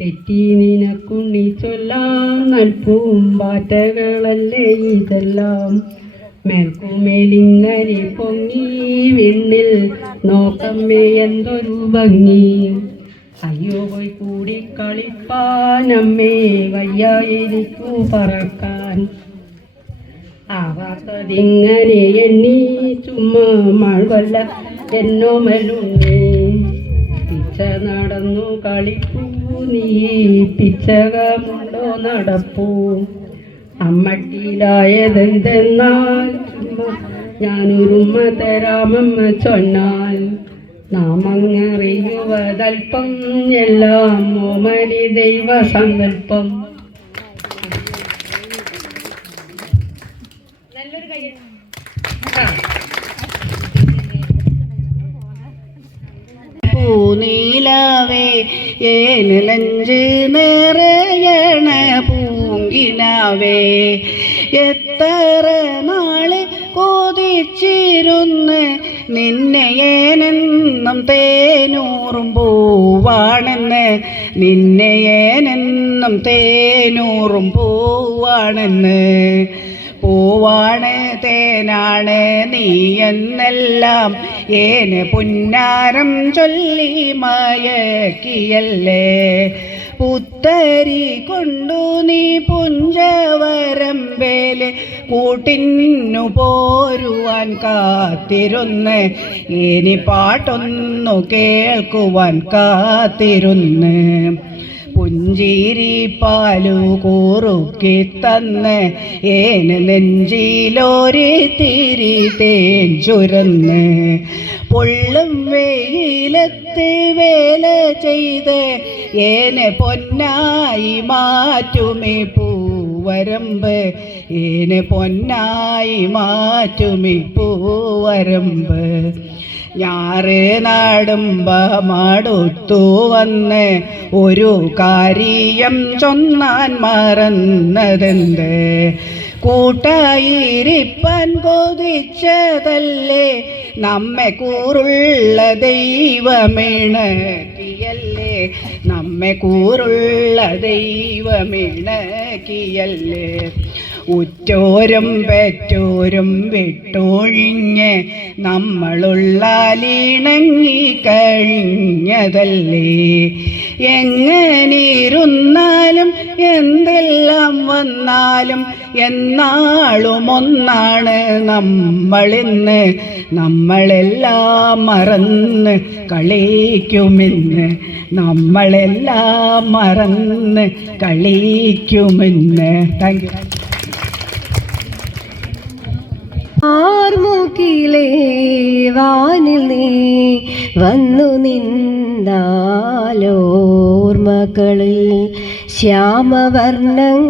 തെറ്റി നിനക്കുണ്ണി ചൊല്ലാം നൽപ്പൂമ്പാറ്റകളല്ലേ ഇതെല്ലാം. മേൽക്കുമേലിങ്ങനെ പൊങ്ങി വിണ്ണിൽ നോക്കമ്മേ എന്തൊരു ഭംഗി. അയ്യോ പോയി കൂടി കളിപ്പാനമ്മേ വയ്യ എനിക്കു പറക്കാൻ. ആവാത്തതിങ്ങനെ എണ്ണി ചുമ്മാ മഴവല്ല എന്നോമലുണ്ണി. പിച്ച നടന്നു കളിപ്പൂ നീ പിച്ചകമുണ്ടോ നടപ്പൂ. അമ്മട്ടിയിലായതെന്തെന്നാൽ ചുമ്മാ ഞാനൊരുമ്മ തരാമെന്ന് ചൊന്നാൽ. നാമങ്ങറിയുവതൽപ്പം എല്ലാം ഓമനി ദൈവ സങ്കല്പം. നല്ലൊരു കൈ. പൂനീലാവേ ഏനലഞ്ച് നിറയണ പൂങ്കിനാവേ. എത്ര നാള് കൊതിച്ചിരുന്ന് നിന്നെ ഏനെന്നും തേനൂറും പൂവാണെന്ന്. നിന്നെ ഏനെന്നും തേനൂറും പൂവാണെന്ന്. പൂവാണ് തേനാണ് നീ എന്നെല്ലാം ഏന് പുന്നാരം ചൊല്ലി മയക്കിയല്ലേ. പുത്തരി കൊണ്ടു നീ പുഞ്ചവരമ്പേല് കൂട്ടിന്നു പോരുവാൻ കാത്തിരുന്ന്. ഇനി പാട്ടൊന്നു കേൾക്കുവാൻ കാത്തിരുന്ന്. പുഞ്ചിരി പാലു കൂറുക്കി തന്ന് ഏന് നെഞ്ചിലോരി തിരി തേൻ ചുരന്ന്. പൊള്ളും വെയിലത്ത് വേല ചെയ്ത് ഏന് പൊന്നായി മാറ്റുമി പൂവരമ്പ്. ഏന് പൊന്നായി മാറ്റുമി പൂവരമ്പ്. ഞാറ് നാടുമ്പ മടുത്തു വന്ന് ഒരു കാര്യം ചൊന്നാൻ മറന്നതെന്ത്. കൂട്ടായിരിപ്പാൻ കൊതിച്ചതല്ലേ നമ്മെ കൂറുള്ള ദൈവമിണക്കിയല്ലേ. നമ്മെ കൂറുള്ള ദൈവമിണക്കിയല്ലേ. ഉറ്റോരും പെറ്റോരും വിട്ടൊഴിഞ്ഞ് നമ്മളുള്ളാലിണങ്ങി കഴിഞ്ഞതല്ലേ. എങ്ങനിരുന്നാലും എന്തെല്ലാം വന്നാലും എന്നാളും ഒന്നാണ് നമ്മളിന്ന്. നമ്മളെല്ലാം മറന്ന് കളിക്കുമെന്ന്. നമ്മളെല്ലാം മറന്ന് കളിക്കുമെന്ന്. Thank you. ആർമുകിലേ വാനിൽ നീ വന്നു നിന്നാലോർമകളിൽ ശ്യാമവർണ്ണം.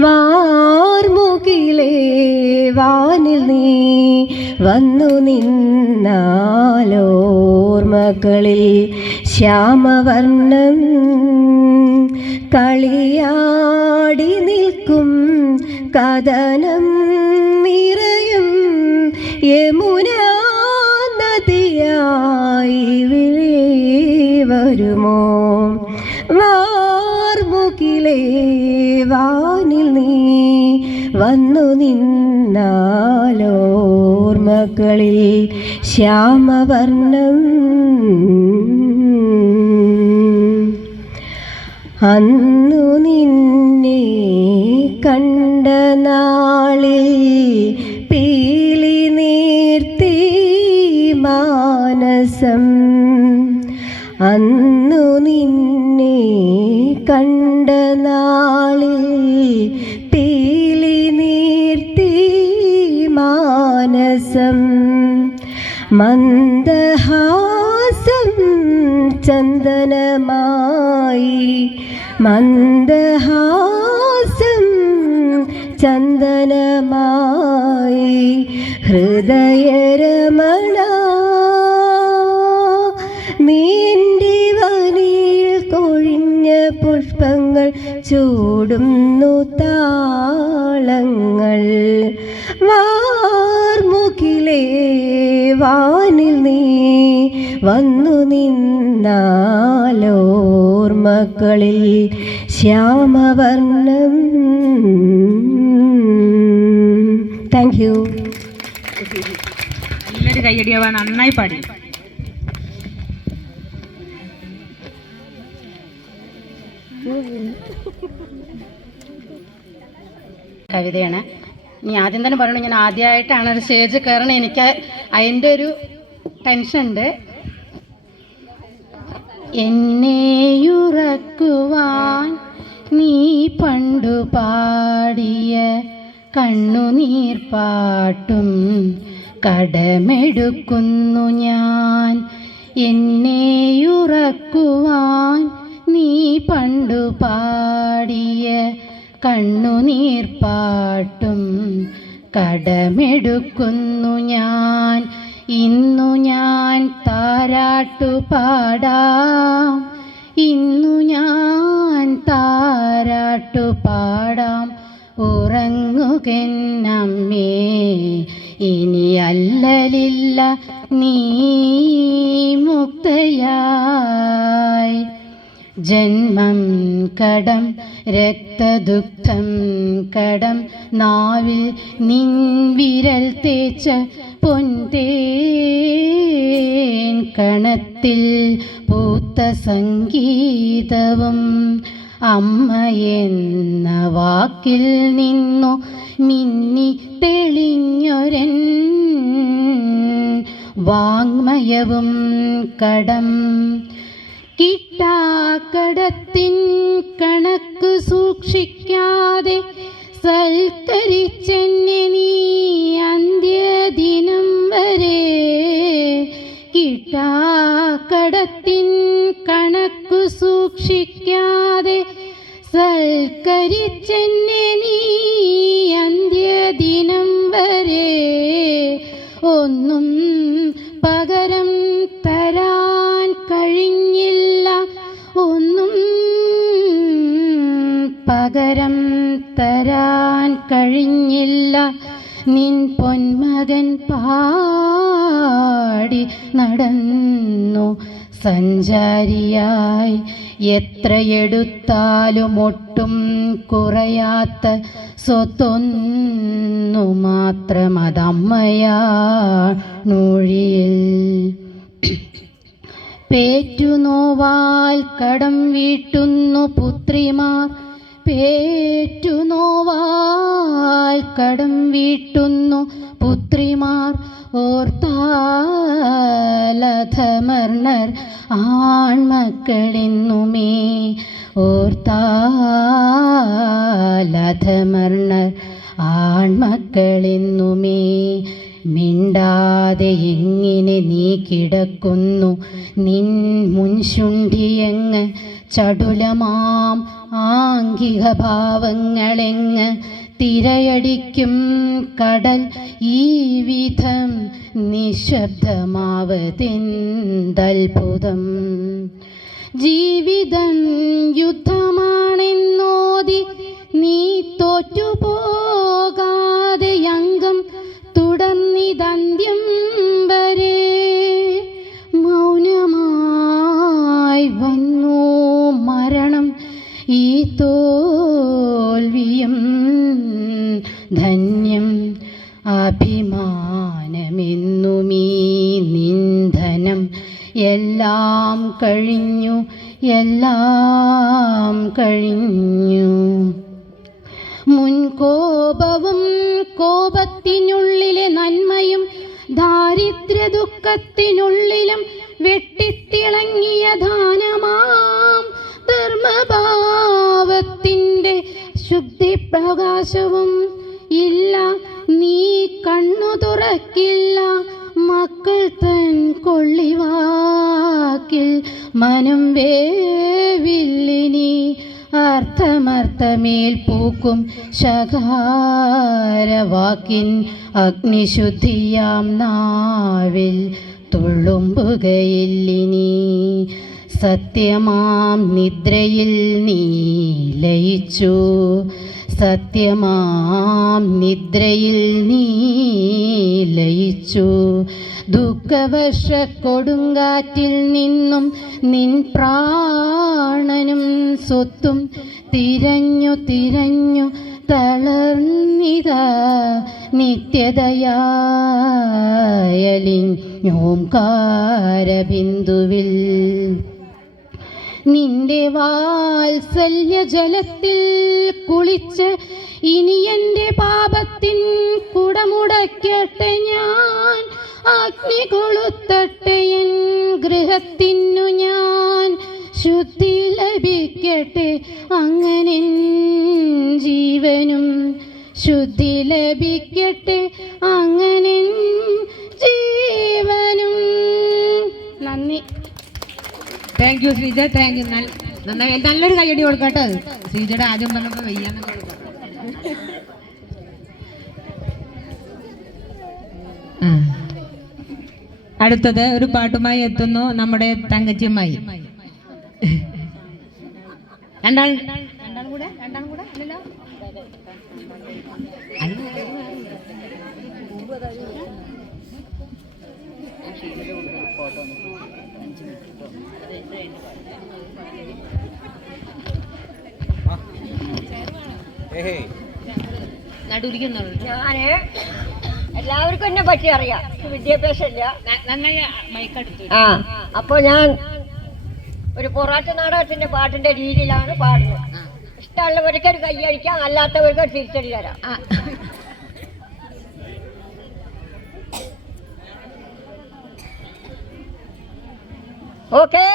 വാർമുകിലേ വാനിൽ നീ വന്നു നിന്നാലോർമകളിൽ ശ്യാമവർണ്ണം. കളിയാടി നിൽക്കും കഥനം നിറയും യമുനാ നദിയായി വരുമോ. വാർമുകിലേ വാനിൽ നീ വന്നു നിന്നാലോർമകളിൽ ശ്യാമവർണ്ണം. അന്നു നിന്നെ കണ്ട നാളിൽ പീലി നീർത്തി മാനസം. അന്നു നിന്നെ കണ്ട നാളിൽ പീലി നീർത്തി മാനസം. മന്ദഹാസം ചന്ദനമായി. മന്ദഹാസം ചന്ദനമായി. ഹൃദയരമണ നിന്റെ വനിയിൽ കൊഴിഞ്ഞ പുഷ്പങ്ങൾ ചൂടുന്നു താളങ്ങൾ വാർമുകിലേ വാനിൽ നീ വന്നു നിന്നാലോർമക്കളിൽ ശ്യാമവർണ്ണം. Thank you. നല്ലൊരു കയ്യടിയാവാൻ നന്നായി പാടി. കവിതയാണ്. ഇനി ആദ്യം തന്നെ പറയണു, ഞാൻ ആദ്യമായിട്ടാണ് ഒരു സ്റ്റേജ് കയറണം. എനിക്ക് അതിൻ്റെ ഒരു ടെൻഷൻ ഉണ്ട്. എന്നെയുറക്കുവാൻ നീ പണ്ടു പാടിയ കണ്ണുനീർപ്പാട്ടും കടമെടുക്കുന്നു ഞാൻ. എന്നെയുറക്കുവാൻ നീ പണ്ടു പാടിയ കണ്ണുനീർപ്പാട്ടും കടമെടുക്കുന്നു ഞാൻ. ഇന്നു ഞാൻ താരാട്ടു പാടാം, ഇന്നു ഞാൻ താരാട്ടു പാടാം. ഉറങ്ങുകെന്നമ്മേ ഇനി അല്ലലില്ല നീ മുക്തയായി. ജന്മം കടം രക്തദുഗ്ധം കടം നാവിൽ നിൻ വിരൽ തേച്ച പൊൻതേൻ കണത്തിൽ പൂത്ത സംഗീതവും അമ്മയെന്ന വാക്കിൽ നിന്നു മിന്നി തെളിഞ്ഞൊരൻ വാങ്മയവും കടം. കിട്ടാക്കടത്തിൻ കണക്ക് സൂക്ഷിക്കാതെ സൽക്കരിച്ചെന്നെ നീ അന്ത്യദിനം വരെ. കിട്ടാക്കടത്തിൻ കണക്കു സൂക്ഷിക്കാതെ സൽക്കരിച്ചെന്നെ നീ അന്ത്യദിനം വരെ. ഒന്നും പകരം തരാൻ കഴിഞ്ഞില്ല, ഒന്നും പകരം തരാൻ കഴിഞ്ഞില്ല. നിൻ പൊന്മകൻ പാടി നടന്നു സഞ്ചാരിയായി. എത്രയെടുത്താലും ഒട്ടും കുറയാത്ത സ്വത്തൊന്നു മാത്രം അതമ്മയാണൊഴിയിൽ. പേറ്റുനോവാൽ കടം വീട്ടുന്നു പുത്രിമാർ, പേറ്റുനോവാൽ കടം വീട്ടുന്നു പുത്രിമാർ. ഓർത്താലധമർണർ ആൺമക്കളെന്നുമേ, ഓർത്താലധമർണർ ആൺമക്കളെന്നുമേ. മിണ്ടാതെ എങ്ങനെ നീ കിടക്കുന്നു, നിൻ മുൻശുണ്ടിയെങ്ങ് ചടുലമാം ആംഗിക ഭാവങ്ങളെങ്ങ് തിരയടിക്കും കടൽ ഈ വിധം നിശബ്ദമാവതെന്തത്ഭുതം. ജീവിതം യുദ്ധമാണെന്നോതി നീ തോറ്റുപോകാതെ അംഗം തുടർന്നിതന്ത്യം വരെ. മൗനമായി വന്നു മരണം, ഈ തോൽവിയും ധന്യം. അഭിമാനമെന്നുമീ നിന്ദനം എല്ലാം കഴിഞ്ഞു, എല്ലാം കഴിഞ്ഞു. മുൻകോപവും കോപത്തിനുള്ളിലെ നന്മയും ദാരിദ്ര്യ ദുഃഖത്തിനുള്ളിലും വെട്ടിത്തിളങ്ങിയ ദാനമാം ധർമ്മഭാവത്തിൻ്റെ ശുദ്ധിപ്രകാശവും ഇല്ല. നീ കണ്ണു തുറക്കില്ല, മക്കൾ തൻ കൊള്ളിവാക്കിൽ മനം വേവില്ലിനി. അർത്ഥമർത്ഥമേൽ പൂക്കും ശകാരവാക്കിൻ അഗ്നിശുദ്ധിയാം നാവിൽ തുള്ളുമ്പുകയില്ലിനി. സത്യമാം നിദ്രയിൽ നീ ലയിച്ചു, സത്യമാം നിദ്രയിൽ നീ ലയിച്ചു. ദുഃഖവർഷ കൊടുങ്കാറ്റിൽ നിന്നും നിൻ പ്രാണനും സ്വത്തും തിരഞ്ഞു തിരഞ്ഞു തളർന്നിതാ നിത്യതയായലിഞ്ഞോംകാരബിന്ദുവിൽ. നിന്റെ വാത്സല്യ ജലത്തിൽ കുളിച്ച് ഇനി എൻ്റെ പാപത്തിൻ കുടമുടക്കട്ടെ ഞാൻ, അഗ്നി കൊളുത്തട്ടെ എൻ ഗൃഹത്തിനു ഞാൻ, ശുദ്ധി ലഭിക്കട്ടെ അങ്ങനെ ജീവനും, ശുദ്ധി ലഭിക്കട്ടെ അങ്ങനെ ജീവനും. നന്ദി. Thank you Sreeja, thank you. നന്നായി, നല്ലൊരു കയ്യടി കൊടുക്കട്ടെ. ശ്രീജയുടെ ആദ്യം പറഞ്ഞപ്പോൾ വയ്യാന്നൊക്കെ കൊടുക്കാം. അടുത്തത് ഒരു പാട്ടുമായി എത്തുന്നു നമ്മുടെ തങ്കച്ചിയമ്മായി. രണ്ടാളും കൂടെ അല്ലല്ലോ. ഞാന് എല്ലാവർക്കും എന്നെ പറ്റി അറിയാം, വിദ്യാഭ്യാസം ഇല്ല. ആ, അപ്പൊ ഞാൻ ഒരു പൊറാട്ട നാടകത്തിന്റെ പാട്ടിന്റെ രീതിയിലാണ് പാടുന്നത്. ഇഷ്ടമുള്ളവർക്ക് ഒരു കൈയടിക്കാം, അല്ലാത്തവർക്ക് ഒരു തിരിച്ചടി തരാം. ഓക്കേ.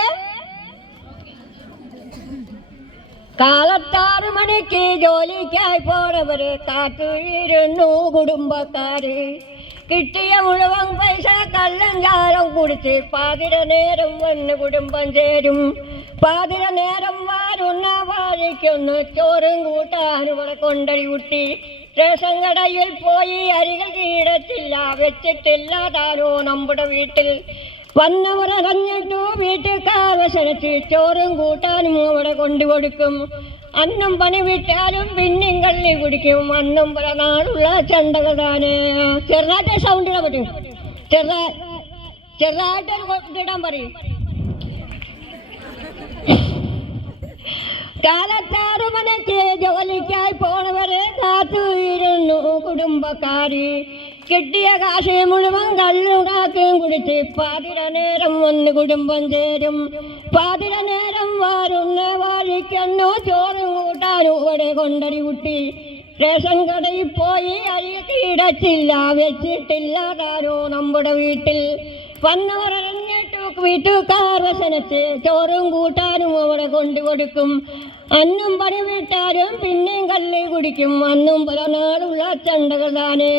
കാലത്താറ് മണിക്ക് ജോലിക്കായി പോണവര് കാത്തുയിരുന്നു കുടുംബക്കാര്. കിട്ടിയ മുഴുവൻ പൈസ കള്ളം ചാരം കുടിച്ച് പാതിര നേരം വന്ന് കുടുംബം ചേരും. പാതിര നേരം വാരുന്ന വാഴിക്കൊന്ന് ചോറും കൂട്ടാനും ഇവിടെ കൊണ്ടടി കുട്ടി. റേഷൻ കടയിൽ പോയി അരികൾ കീഴത്തില്ല, വെച്ചിട്ടില്ല താനോ നമ്മുടെ വീട്ടിൽ. വന്നവരഞ്ഞിട്ടു വീട്ടുകാർ വശനച്ച് ചോറും കൂട്ടാനും അവിടെ കൊണ്ടുകൊടുക്കും. അന്നും പണി വിട്ടാലും പിന്നെയും കള്ളി കുടിക്കും. അന്നും പല നാളുള്ള ചണ്ടകളാണ്. ചെറുതായിട്ട് സൗണ്ട് ഇടാൻ പറ്റും, ചെറുതായിട്ടൊരു ഇടാൻ പറയും. കാലത്താറ് മണിക്ക് ജോലിക്കായി പോണവരെ കാത്തുയിരുന്നു കുടുംബക്കാര്. കിട്ടിയ കാശ് മുഴുവൻ കള്ളുണ്ടാക്കും കുടിച്ച് പാതിര നേരം വന്ന് കുടുംബം ചേരും. പാതിര നേരം വാരുന്ന വാഴിക്കണ്ണു ചോറും കൂട്ടാനും ഇവിടെ കൊണ്ടടി കുട്ടി. റേഷൻ കടയിൽ പോയി അരി കീടച്ചില്ല, വെച്ചിട്ടില്ല താനോ നമ്മുടെ വീട്ടിൽ. വന്നവരഞ്ഞിട്ടു വീട്ടുകാർ വശനച്ച് ചോറും കൂട്ടാനും അവിടെ കൊണ്ടുകൊടുക്കും. അന്നും പണി വിട്ടാലും പിന്നെയും കള്ളി കുടിക്കും. അന്നും പല നാളുള്ള ചണ്ടകളാണ്.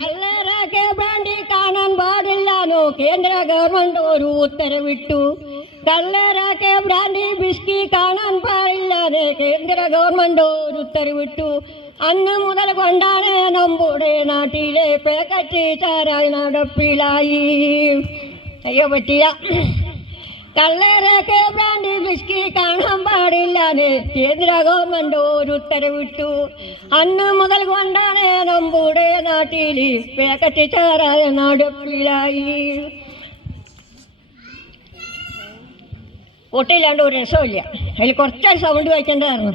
കള്ളേറാക്കെ ബ്രാൻഡി കാണാൻ പാടില്ലാനോ കേന്ദ്ര ഗവൺമെന്റ് ഒരു ഉത്തരവിട്ടു. കള്ളേറാക്കെ ബ്രാൻഡി ബിസ്കി കാണാൻ പാടില്ലാതെ കേന്ദ്ര ഗവൺമെന്റ് ഒരു ഉത്തരവിട്ടു. അന്ന് മുതൽ കൊണ്ടാണ് നമ്മുടെ നാട്ടിലെ പാക്കറ്റ് ചാരായി നടപ്പിലായി. അയ്യോ പറ്റില്ല. കള്ളേറൊക്കെ ബ്രാൻഡി ബിസ്കി കാണാൻ പാടില്ലാതെ കേന്ദ്ര ഗവൺമെന്റ് ഒരു ഉത്തരവിട്ടു. അന്ന് മുതൽ കൊണ്ടാണ് നമ്മുടെ നാട്ടിൽ പാക്കറ്റ് ചാരായ നടപ്പിലായി. ഒട്ടില്ലാണ്ട് ഒരു രസമില്ല. അതിൽ കുറച്ചൊരു സൗണ്ട് വയ്ക്കേണ്ടതായിരുന്നു.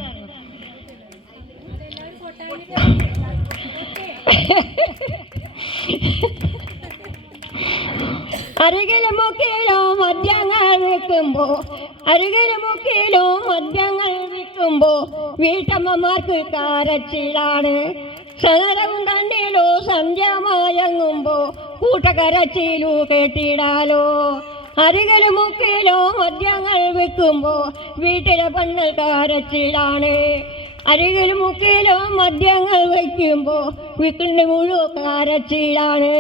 അരികിലും മുക്കിലോ മദ്യങ്ങൾ വിൽക്കുമ്പോ വീട്ടമ്മമാർക്ക് കരച്ചിലാണ്. സനരവും കണ്ടിലോ സന്ധ്യമയങ്ങുമ്പോ കൂട്ടക്കരച്ചിലു കേട്ടിടാലോ. അരികിലും മുക്കിലോ മദ്യങ്ങൾ വിൽക്കുമ്പോ വീട്ടിലെ പെണ്ണൽ കരച്ചിലാണ്. അരികിലും മുക്കിലും മദ്യങ്ങൾ വയ്ക്കുമ്പോ വീട്ടിൻ്റെ മുഴുവൻ കരച്ചിലാണ്.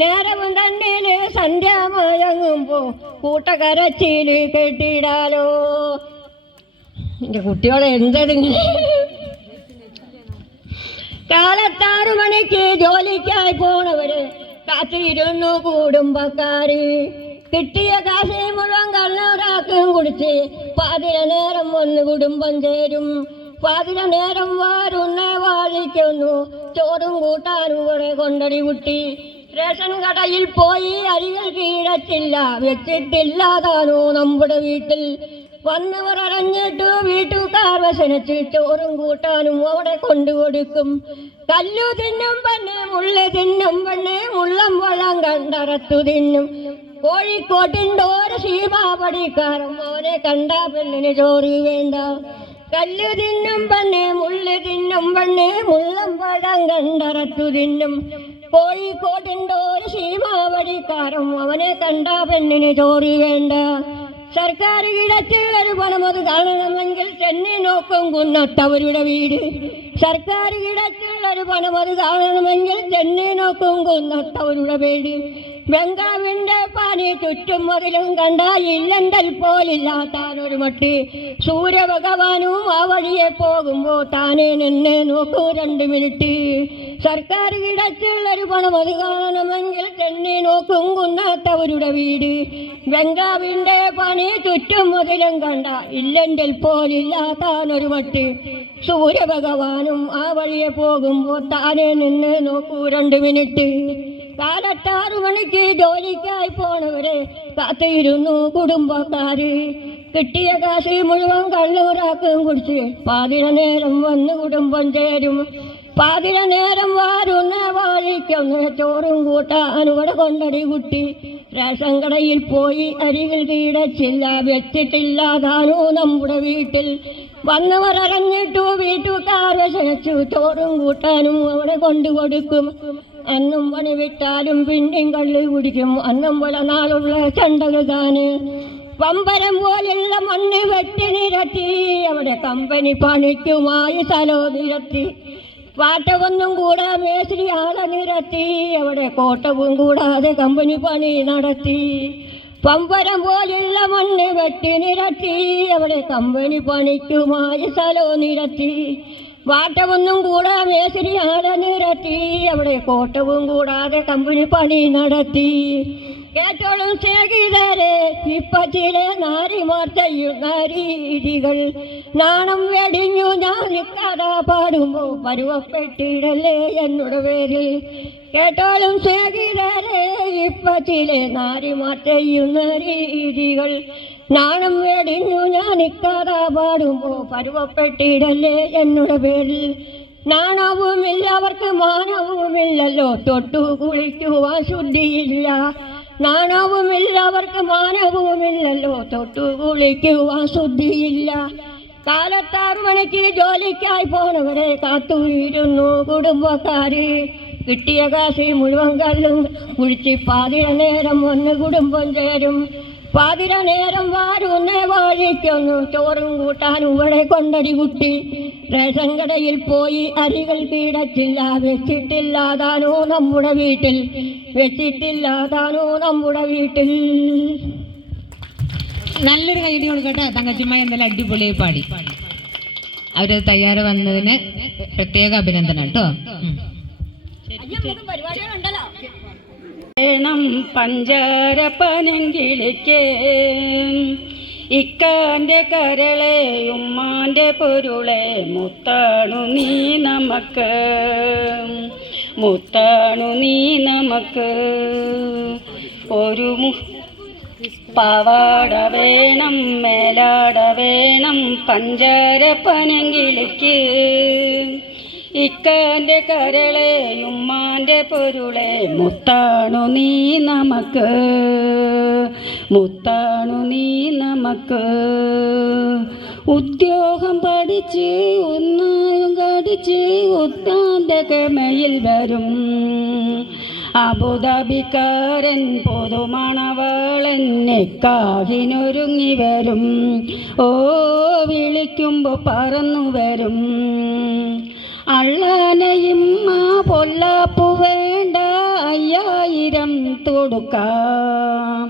നേരവും തന്നില് സന്ധ്യമയങ്ങുമ്പോ കൂട്ടക്കരച്ചില് കെട്ടിടാലോ. എൻ്റെ കുട്ടികളെ എന്തെങ്കിലും. കാലത്താറ് മണിക്ക് ജോലിക്കായി പോണവര് കാത്തിരുന്നു കുടുംബക്കാര്. കിട്ടിയ കാശ് മുഴുവൻ കള്ളൂരാക്കും കുടിച്ച് പാതിര നേരം വന്ന് കുടുംബം ചേരും. പാതിര നേരം വാരുന്ന വാഴിക്കുന്നു ചോറും കൂട്ടാനും കൂടെ കൊണ്ടടി കുട്ടി. റേഷൻ കടയിൽ പോയി അരികൾ കീഴച്ചില്ല വെച്ചിട്ടില്ല താനോ നമ്മുടെ വീട്ടിൽ. വന്നവർ അറിഞ്ഞിട്ട് വീട്ടുകാർ വശനച്ച് ചോറും കൂട്ടാനും അവിടെ കൊണ്ടുകൊടുക്കും. കല്ലു തിന്നും പെണ്ണെ മുള്ളു തിന്നും പെണ്ണെ മുള്ളം വെള്ളം കണ്ടറത്തു തിന്നും. കോഴിക്കോട്ടിൻ്റെ ഓരോ ശീമാപടിക്കാരും അവനെ കണ്ട പെണ്ണിന് ചോറ് വേണ്ട. കല്ലു തിന്നും പെണ്ണെ മുള്ളു തിന്നും പെണ്ണെ മുള്ളം വെള്ളം കണ്ടറത്തു തിന്നും. കോഴിക്കോട്ടിൻ്റെ ഓരോ ശീമാപടിക്കാരും അവനെ കണ്ട പെണ്ണിന് ചോറ് വേണ്ട. സർക്കാർ കിടച്ചുള്ളൊരു പണം അത് കാണണമെങ്കിൽ ചെന്നി നോക്കും കുന്നത്തവരുടെ വീട്. സർക്കാർ കിടച്ചുള്ളൊരു പണം അത് കാണണമെങ്കിൽ ചെന്നി നോക്കും കുന്നത്തവരുടെ വീട്. ബംഗാവിൻ്റെ പനി ചുറ്റും മുതലും കണ്ടായില്ലണ്ടൽ പോലില്ലാത്താനൊരു മട്ടി. സൂര്യഭഗവാനും ആ വഴിയെ പോകുമ്പോൾ താനേ നിന്നെ നോക്കൂ 2 മിനിറ്റ്. സർക്കാർ കിടച്ചുള്ളൊരു പണം അത് കാണണമെങ്കിൽ ചെന്നി നോക്കും കുന്നാത്തവരുടെ വീട്. ബംഗാവിൻ്റെ പനി ചുറ്റും മുതലും കണ്ട ഇല്ലണ്ടൽ പോലില്ലാത്താനൊരു മട്ടി. സൂര്യഭഗവാനും ആ വഴിയെ പോകുമ്പോൾ താനേ നിന്നെ നോക്കൂ 2 മിനിറ്റ്. കാലത്ത് 6 മണിക്ക് ജോലിക്കായി പോണവരെ കാത്തിരുന്നു കുടുംബക്കാര്. കിട്ടിയ കാശ് മുഴുവൻ കള്ളൂരാക്കും കുടിച്ച് പാതിര നേരം വന്ന് കുടുംബം ചേരും. പാതിര നേരം വാരുന്ന വാഴിക്കുന്ന ചോറും കൂട്ടാനും ഇവിടെ കൊണ്ടടി കുട്ടി. റേഷൻ കടയിൽ പോയി അരികൾ കീടച്ചില്ല വെച്ചിട്ടില്ല താനോ നമ്മുടെ വീട്ടിൽ. വന്നവർ അറിഞ്ഞിട്ടു വീട്ടുകാർ വശനച്ചു ചോറും കൂട്ടാനും അവിടെ കൊണ്ടുകൊടുക്കും. അന്നും പണി വിട്ടാലും പിന്നെയും കള്ളി കുടിക്കും. അന്നം പോലെ നാളുള്ള ചണ്ടകൾ താന്. പമ്പരം പോലുള്ള മണ്ണ് വെട്ടി നിരത്തി അവിടെ കമ്പനി പണിക്കുമായി സ്ഥലോ നിരത്തി. പാട്ടമൊന്നും കൂടാ മേശ്രി ആളെ നിരത്തി അവിടെ കോട്ടവും കൂടാതെ കമ്പനി പണി നടത്തി. പമ്പരം പോലുള്ള മണ്ണ് വെട്ടി നിരത്തി അവിടെ കമ്പനി പണിക്കുമായി സ്ഥലോ നിരത്തി. വാട്ടമൊന്നും കൂടാ മേശ്രി ആളെ നിരത്തി അവിടെ കോട്ടവും കൂടാതെ കമ്പനി പണി നടത്തി. കേട്ടോളും സ്നേഹിതരെ ഇപ്പച്ചിലെ നാരിമാർ ചെയ്യുന്ന രീതികൾ. നാണം വെടിഞ്ഞു ഞാൻ കഥ പാടുമ്പോ പരുവപ്പെട്ടിടല്ലേ എന്നോട് പേരിൽ. കേട്ടോളും സ്നേഹിതരെ ഇപ്പച്ചിലെ നാരിമാർ ചെയ്യുന്ന രീതികൾ. നാണം വെടിഞ്ഞു ഞാൻ കഥ പാടുമ്പോ പരുവപ്പെട്ടിടല്ലേ എന്നോട് പേരിൽ. നാണവുമില്ല അവർക്ക് മാനവുമില്ലല്ലോ തൊട്ടു കുളിക്കുവാൻ ശുദ്ധിയില്ല. നാണവുമില്ല അവർക്ക് മാനവുമില്ലല്ലോ തൊട്ടു കുളിക്കുവാൻ ശുദ്ധിയില്ല. കാലത്ത് 6 മണിക്ക് ജോലിക്കായി പോണവരെ കാത്തുയിരുന്നു കുടുംബക്കാര്. കിട്ടിയ കാശ് മുഴുവൻ കല്ലും കുഴിച്ച് പാതിര നേരം വന്ന് കുടുംബം ചേരും. പാതിര നേരം വാരുന്ന വാഴിക്കൊന്നു ചോറും കൂട്ടാനും ഇവിടെ കൊണ്ടടി കുട്ടി. റേഷൻ കടയിൽ പോയി അരികൾ കീടച്ചില്ല വെച്ചിട്ടില്ലാതാനോ നമ്മുടെ വീട്ടിൽ. വെച്ചിട്ടില്ലാതാനോ നമ്മുടെ വീട്ടിൽ. നല്ലൊരു കൈയടി കൊടുക്കട്ടെ. തങ്കച്ചിമ്മ എന്തായാലും അടിപൊളിയായി പാടി. അവര് തയ്യാറ് വന്നതിന് പ്രത്യേക അഭിനന്ദനം കേട്ടോ. പരിപാടികളുണ്ടല്ലോ. വേണം പഞ്ചാരപ്പനങ്കിളിക്ക് ഇക്കാൻ്റെ കരളെ ഉമ്മാൻ്റെ പൊരുളെ മുത്താണു നീ നമുക്ക്. മുത്താണു നീ നമുക്ക്. ഒരു പാവാട വേണം മേലാട വേണം പഞ്ചാരപ്പനങ്കിളിക്ക് ഇക്കാൻ്റെ കരളെ ഉമ്മാൻ്റെ പൊരുളെ മുത്താണു നീ നമുക്ക്. മുത്താണു നീ നമുക്ക്. ഉദ്യോഗം പഠിച്ച് ഒന്നായും കടിച്ച് ഉത്താൻ്റെ കമയിൽ വരും. അബുദാബിക്കാരൻ പൊതുമണവാളൻ നിക്കാഹിനൊരുങ്ങി വരും. ഓ വിളിക്കുമ്പോൾ പറന്നു വരും. അള്ളാനെയും ആ പൊല്ലാപ്പു വേണ്ട 5000 കൊടുക്കാം.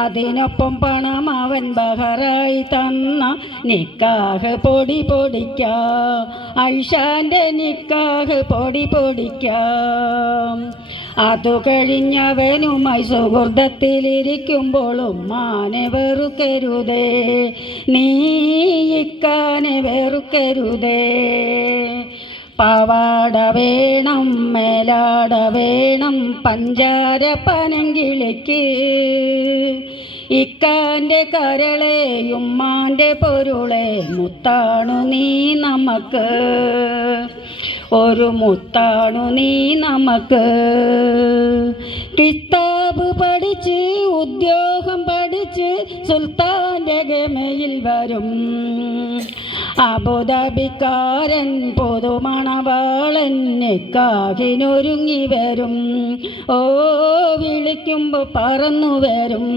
അതിനൊപ്പം പണം അവൻ ബഹറായി തന്ന നിക്കാഹ് പൊടി പൊടിക്കാം, ഐഷാൻ്റെ നിക്കാഹ് പൊടി പൊടിക്കാം. അതു കഴിഞ്ഞവനുമായി സുഹൃത്തത്തിലിരിക്കുമ്പോൾ ഉമ്മാനെ വെറുക്കരുതേ, നീ ഇക്കാനെ വെറുക്കരുതേ. പാവാട വേണം, മേലാട വേണം, പഞ്ചാര പനങ്കിളിക്ക്, ഇക്കാൻ്റെ കരളെ ഉമ്മാൻ്റെ പൊരുളെ, മുത്താണു നീ നമുക്ക്, ഒരു മുത്താണു നീ നമുക്ക്. കിതാബ് പഠിച്ച് ഉദ്യോഗം പഠിച്ച് സുൽത്താൻ്റെ ഗമയിൽ വരും, അബുദാബിക്കാരൻ പുതുമണവാളൻ നിക്കാഹിനൊരുങ്ങി വരും. ഓ വിളിക്കുമ്പോൾ പറന്നു വരും.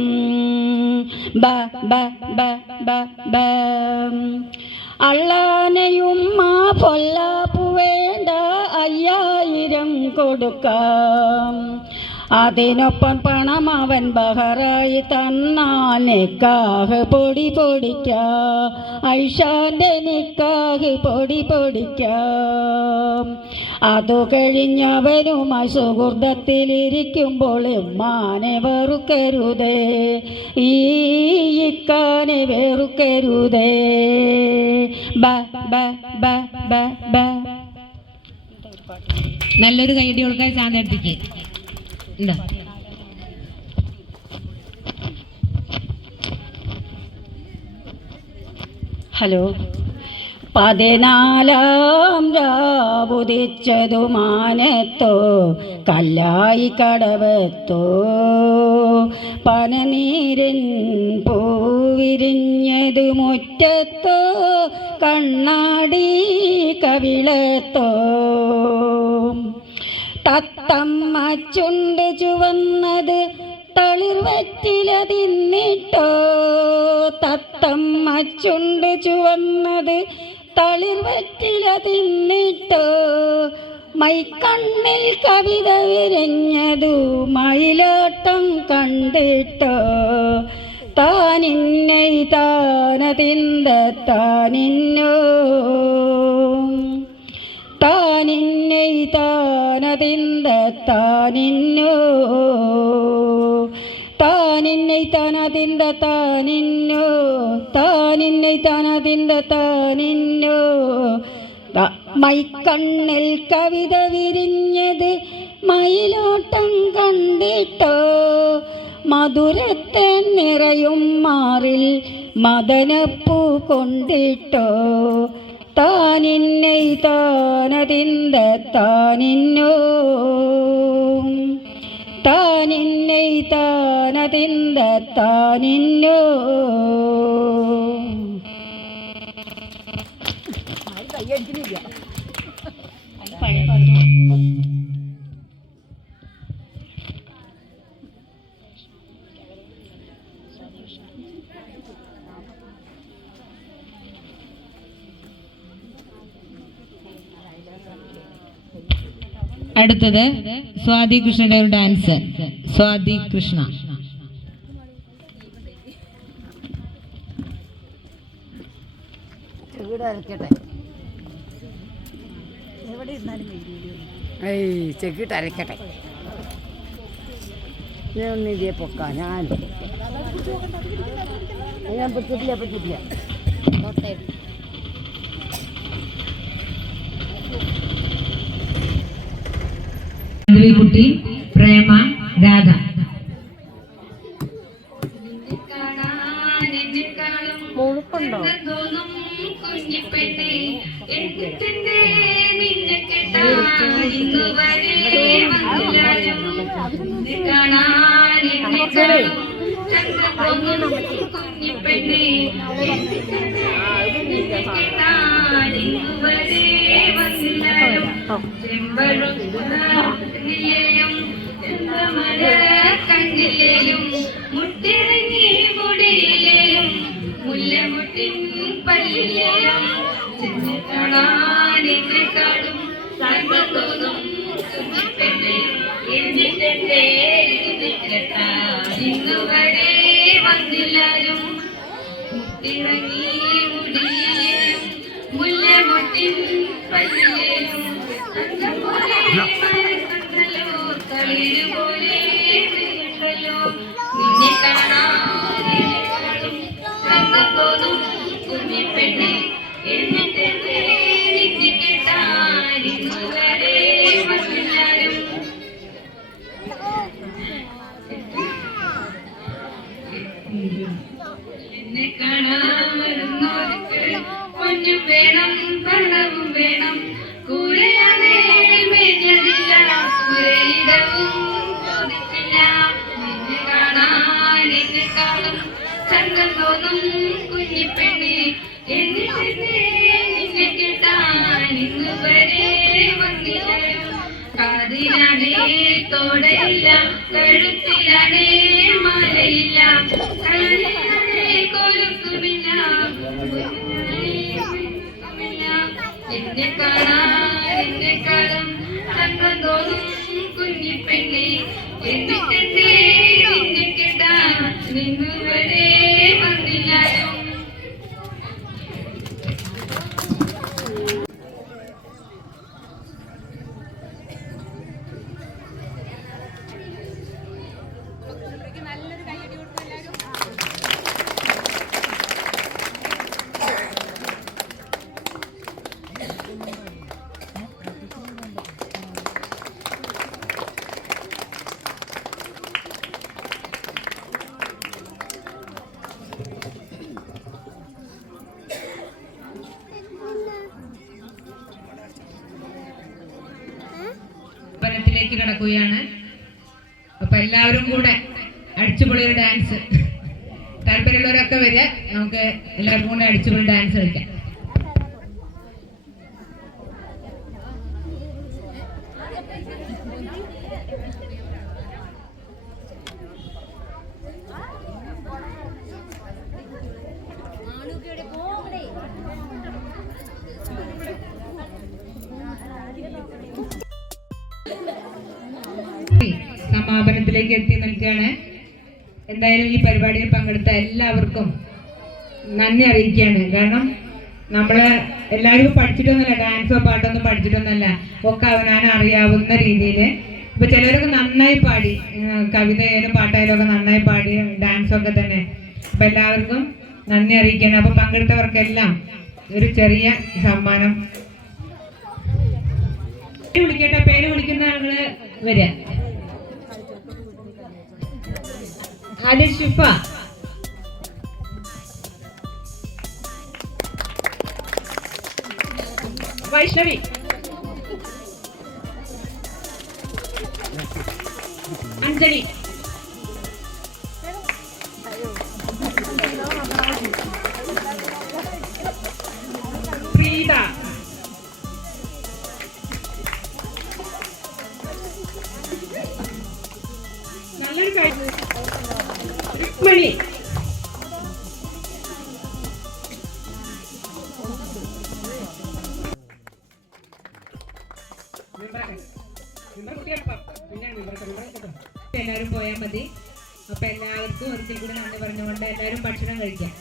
ബ ബ ബ ബ ബ അള്ളാനെയുമ്മ പൊല്ലാപ്പു വേണ്ട, 5000 കൊടുക്കാം. അതിനൊപ്പം പണം അവൻ ബഹറായി തന്നാൽ നിക്കാഹ് പൊടി പൊടിക്കാം, ഐഷാൻ്റെ നിക്കാഹ് പൊടി പൊടിക്കാം. അതു കഴിഞ്ഞവനുമായി സുഹൃത്തത്തിലിരിക്കുമ്പോൾ ഉമ്മാനെ വെറുക്കരുതേ, ഈ ഇക്കാനെ വെറുക്കരുതേ. ബ ബ ബ ബ ബ. നല്ലൊരു കൈയടി കൊടുക്കാൻ ചാന്തെടുത്തേക്ക് ഉണ്ടോ? ഹലോ. 14 രാവുദിച്ചതു മാനത്തോ, കല്ലായി കടവത്തോ, പനനീരൻ പൂവിരിഞ്ഞതു മുറ്റത്തോ, കണ്ണാടി കവിളത്തോ. തത്തമ്മ ചുണ്ട് ചുവന്നത് തളിർവറ്റില തിന്നിട്ടോ, തത്തമ്മ ചുണ്ട് ചുവന്നത് തളിർവറ്റില തിന്നിട്ടോ, മൈക്കണ്ണിൽ കവിത വിരിഞ്ഞതു മയിലോട്ടം കണ്ടിട്ടോ. താനിന്നെ താനതിന്ത താനിന്നോ, താനിന്നെ താനതിന്ത താനിന്നോ, താനിന്നെ താനതിന്ത താനിന്നോ, താനിന്നെ താനതിന്ത താനിന്നോ. മൈക്കണ്ണിൽ കവിത വിരിഞ്ഞത് മയിലോട്ടം കണ്ടിട്ടോ, മധുരത്തെ നിറയും മാറിൽ മദനപ്പൂ കൊണ്ടിട്ടോ. താനിന്നെ താനതിന്ത താനിന്നോ, താനിന്നെ താനതിന്ത താനിന്നോ. അടുത്തത് സ്വാതി കൃഷ്ണയുടെ ഒരു ഡാൻസ്. സ്വാതി കൃഷ്ണ. ചെക്കിട്ട് അരക്കട്ടെ. ഞാനൊന്നും ഇതേ പൊക്ക, ഞാൻ പറ്റില്ല. കുട്ടി, പ്രേമ, രാധ. മുഴുപ്പുണ്ടോ? കണ്ണിലേയും മുട്ടിറങ്ങി മുടിയിലേയും മുല്ലമുട്ടിൻ പല്ലിലേയും കാണാനെക്കാളും തോന്നും കുഞ്ഞിപ്പെണ്ണെ എന്നിട്ടെന്തേ ഇന്നുവരെ വന്നില്ലാരും മുത്തിറങ്ങി മുടിയിലും മുല്ലമൊട്ടിൻ പല്ലിലും പോലെ മനസ്സല്ലോ തളിരുപോലെ നിന്നല്ലോ നിന്നെ കാണാനും തോന്നും കുഞ്ഞിപ്പെണ്ണെ എന്നിട്ട് നിന്നെ കേട്ടാരിന്നു വരെ വന്നില്ലാരും എന്നെ കാണാൻ വരുന്നവർക്ക് പൊന്നും വേണം പണവും വേണം കൂരയാതെ മേഞ്ഞതില്ല കൂരയിടവും ചോദിച്ചില്ല നിന്നെ കാണാൻ എന്നെ കാണും ചന്തം തോന്നും കുഞ്ഞിപ്പെണ്ണെ എന്നിട്ട് നിന്നെ കേട്ടാൻ ഇന്ന് വരെ വന്നില്ലാരും കാതിലാണേ തോടയില്ല കഴുത്തിലാണേ മാലയില്ല കണ്ണിലാണേ കൊലുക്കുമില്ല എന്നെ കാണാൻ ചന്തം തോന്നും കുഞ്ഞിപ്പെണ്ണെ എന്നിട്ട് നിന്നെ കേട്ടാൻ ഇന്ന് വരെ വന്നില്ലാരും ത്തിലേക്ക് കടക്കുകയാണ്. അപ്പൊ എല്ലാവരും കൂടെ അടിച്ചുപൊളിയൊരു ഡാൻസ്, താല്പര്യമുള്ളവരൊക്കെ വരിക, നമുക്ക് എല്ലാവർക്കും കൂടെ അടിച്ചുപൊളി ഡാൻസ് കളിക്കാം. സമാപനത്തിലേക്ക് എത്തി നിൽക്കുകയാണ്. എന്തായാലും ഈ പരിപാടിയിൽ പങ്കെടുത്ത എല്ലാവർക്കും നന്ദി അറിയിക്കുകയാണ്. കാരണം നമ്മള് എല്ലാവരും പഠിച്ചിട്ടൊന്നുമല്ല, ഡാൻസോ പാട്ടൊന്നും പഠിച്ചിട്ടൊന്നുമല്ല, ഒക്കെ അവനാൻ അറിയാവുന്ന രീതിയിൽ. ഇപ്പൊ ചിലരൊക്കെ നന്നായി പാടി, കവിതയായാലും പാട്ടായാലും ഒക്കെ നന്നായി പാടി, ഡാൻസൊക്കെ തന്നെ. അപ്പൊ എല്ലാവർക്കും നന്ദി അറിയിക്കുകയാണ്. അപ്പൊ പങ്കെടുത്തവർക്കെല്ലാം ഒരു ചെറിയ സമ്മാനം. വിളിക്കട്ടെ, പേര് വിളിക്കുന്ന ആളുകള് വരിക. ഷിഫ, വൈഷ്ണവി, അഞ്ജലി, പ്രീത, നല്ലൊരു കാര്യം, രുക്മണി, എല്ലാവരും പോയാൽ മതി. അപ്പൊ എല്ലാവർക്കും ഒരിക്കൽ കൂടി നന്ദി പറഞ്ഞുകൊണ്ട് എല്ലാവരും ഭക്ഷണം കഴിക്കാം.